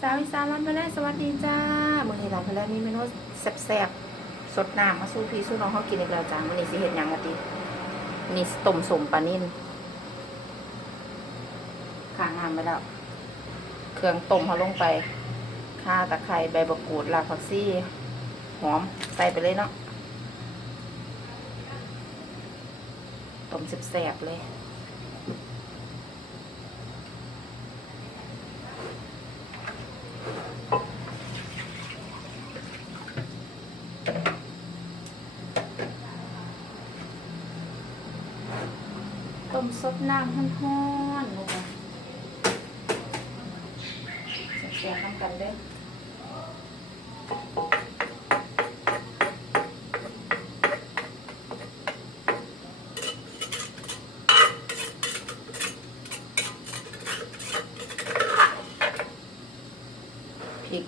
สาวอีสานร้านไปแล้วสวัสดีจ้ามื้อนี้ร้านไปแล้วมีเมนูแซ่บๆสดน้ำมาสู้พี่สู้น้องเขากินอีกแล้วจ้ามื้อนี้สิเฮ็ดหยังกะตินี่ต้มสมปลานิ่นข้างน้ำไปแล้ว เครื่องต้มเขาลงไปข่าตะไคร้ใบมะกูดราผักชีหอมใส่ไปเลยเนาะต้มแซ่บๆเลย ต้มซดน้ำห้อนๆลงไปแซ่บๆทำกันเด้อพริก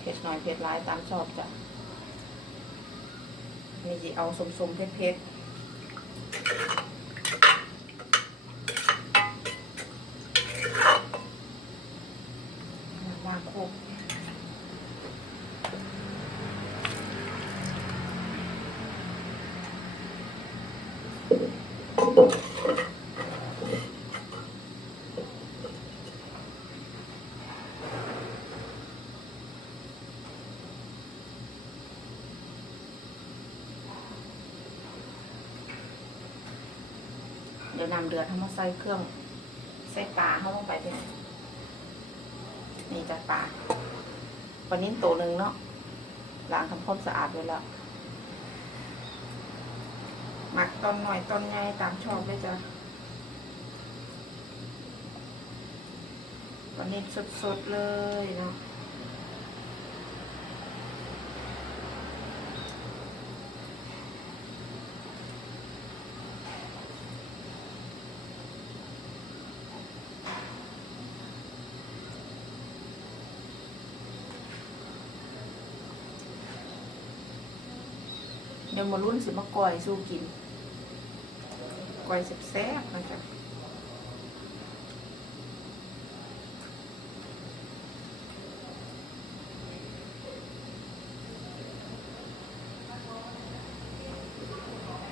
เผ็ดหน่อยเผ็ดร้ายตามชอบจ้ะ มีเอาสมๆเพชรวางโคก เดี๋ยวนำเดือดทำมาใส่เครื่อง ใส่ปลาเข้าลงไปเป็นนี่จะปลาวันนี้ตัวหนึ่งเนาะล้างทำความสะอาดไว้แล้วหมักตอนหน่อยตอนใหญ่ตามชอบเลยจ้ะวันนี้สดๆเลยเนาะ เดี๋ยวมารุ่นสิมาก่อยสู้กินก่อยแซ่บๆนะจ๊ะ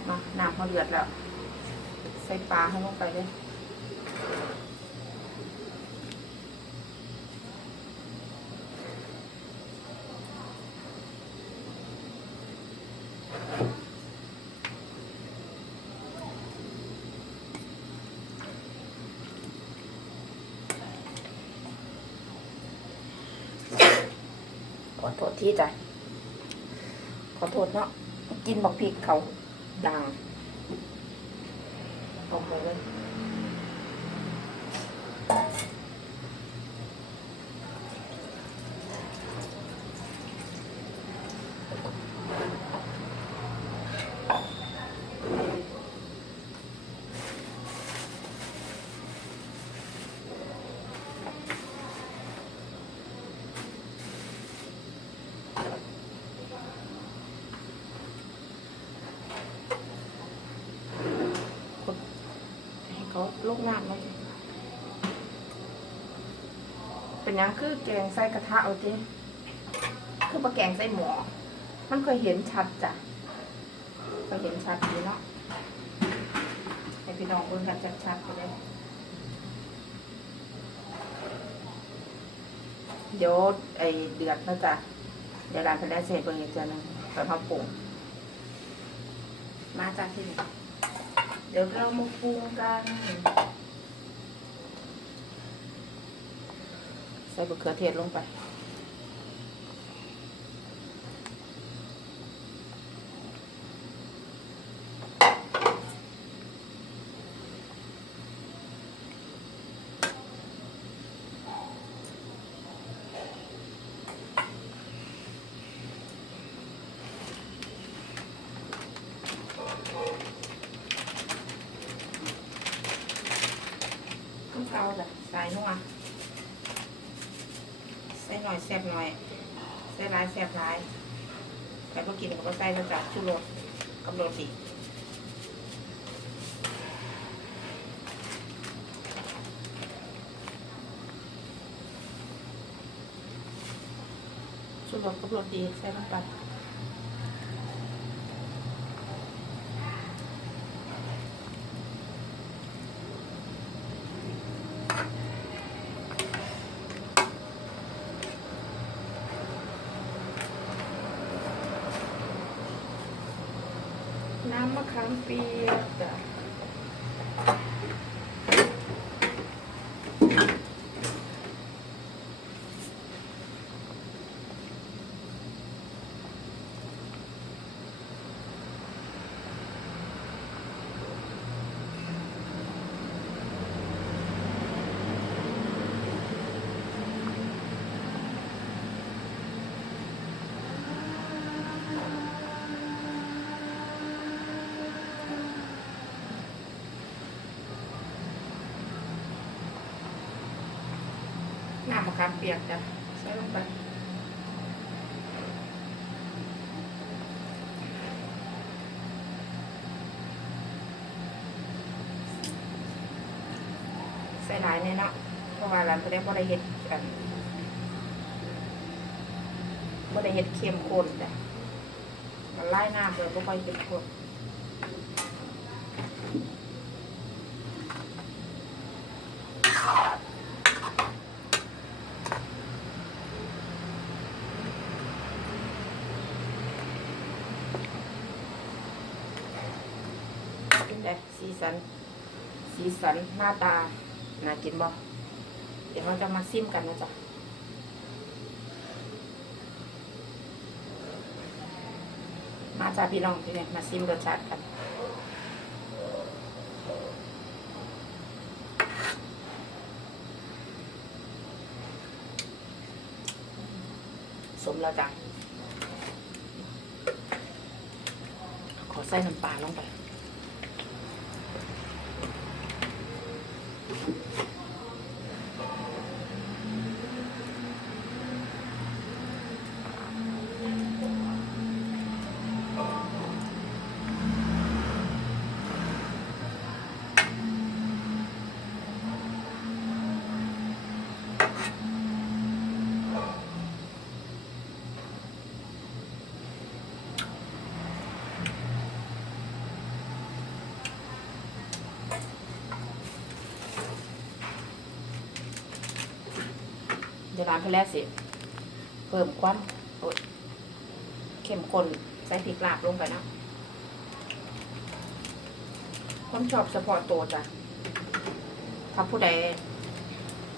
มาน้ำเขาเดือดแล้ว ใส่ปลาให้ลงไปเลย ขอโทษที่จ้ะขอโทษเนาะกินบักพริกเขาดังตกเลย ให้เขาลูกน้ำเลยเป็นยังคือแกงใส่กระทะเอาจิคือปลาแกงใส่หม้อมันเคยเห็นชัดจ้ะเคยเห็นชัดดีเนาะให้พี่น้องเบิ่งกันชัดๆไปเลยเดี๋ยวไอเดือดนะจ๊ะเดี๋ยวร้านพนักเสร็จเบิ่งอีกเจอหนึงตอนเขาปรุงมาจากที่นี่ เดี๋ยวเรามาปรุงกัน ใส่บะเขือเทศลงไป เก่าแบบสานัวใส่หน่อยแซ่บหน่อยใส่ร้ายแซ่บร้ายแต่พอกินก็ใส่แล้วจ้ดชูรสกับโรตีชูรสกับโรตีใส่ลงไป น้ำมะขามเปียกจ้ะะขามเปียกจ้ะใส่ลงไปใส่หลายเนี่ยเนาะเพราะว่าร้านเขาได้บ่ได้เฮ็ดกันบ่ได้เฮ็ดเค็มข้นจ้ะมันไล่น้ำเลยบ่ค่อยเป็นข้นไง สีสัน สีสันหน้าตาน่ากินบ่เดี๋ยวเราจะมาซิมกันนะจ๊ะมาจาพี่น้องที่เนี่ยมาซิมรสชาติกันสมแล้วจ้ะขอใส่น้ำปลาลงไป Thank you. เดี๋ยวร้านเพนแรกสิเพิ่มความเข้มข้นใส่พริกลาบลงไปนะผมชอบเฉพาะตัวจ้ะถ้าผู้ใด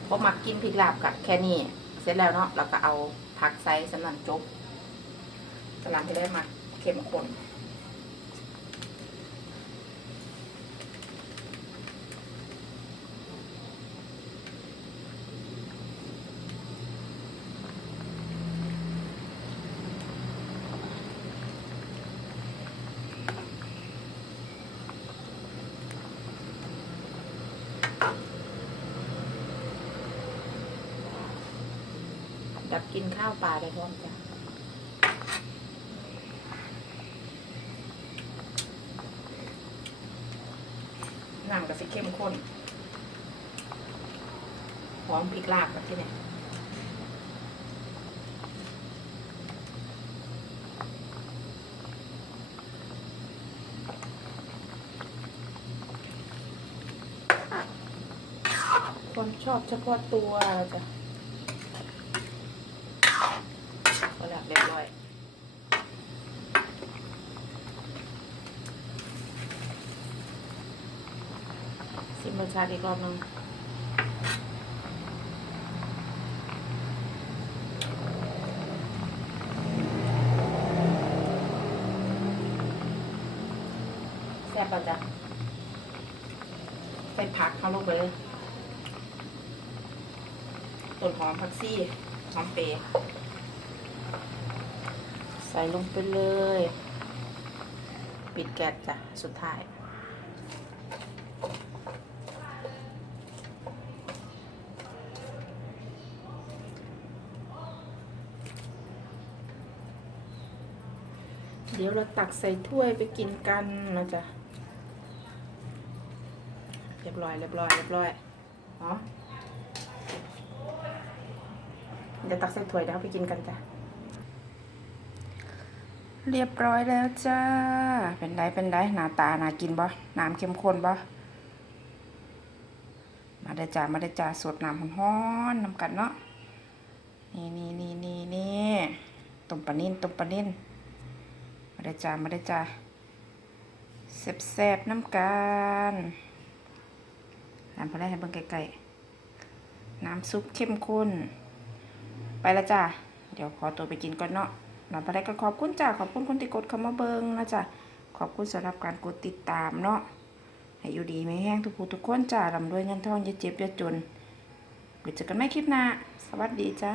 บ่มักกินพริกลาบกับแค่นี้ เสร็จแล้วเนาะเราก็เอาผักใส่สำนันจบตลาดที่ได้มาเข้มข้น ดับกินข้าวปลาได้พร้อมจ้ะน้ำก็สิเข้มข้นหอมพริกลาบแบบที่เนี่ยคนชอบเฉพาะตัวจ้ะ ก็แล้วเรียบร้อย ซิมรสชาติอีกรอบนึงแซ่บป่ะจ๊ะใส่ผักเข้าลงไปเลยต้นหอมผักซี่หอมเปรย์ใส่ลงไปเลย ปิดแก๊สจ้ะ สุดท้าย เดี๋ยวเราตักใส่ถ้วยไปกินกันนะจ๊ะเรียบร้อยเรียบร้อยเรียบร้อยหอมเดี๋ยวตักใส่ถ้วยแล้วไปกินกันจ้ะเรียบร้อยแล้วจ้า เป็นไรเป็นไรหน้าตาน่ากินบ่น้ำเข้มข้นบ่มาได้จ้ามาได้จ้าสดน้ำร้อนๆนำกันเนาะนี่นี่นี่นี่นี่ต้มปลานิ่นต้มปลานิ่น ได้จ้ามาได้จ้าแซ่บๆน้ำกันน้ำพอได้ให้เบิ่งไกลๆน้ำซุปเข้มข้น ไปล้วจ้าเดี๋ยวขอตัวไปกินก่อนเนาะหลังไปได้ก็ขอบคุณจ้าขอบคุณคนที่กดเข้ามาเบิงนะจ้ะขอบคุณสำหรับการกดติดตามเนาะให้อยู่ดีไม่แห้งทุกผู้ทุกคนจ้าลำด้วยเงินทองอย่าเจ็บอย่าจนไว้เจอกันใหม่คลิปหน้า สวัสดีจ้า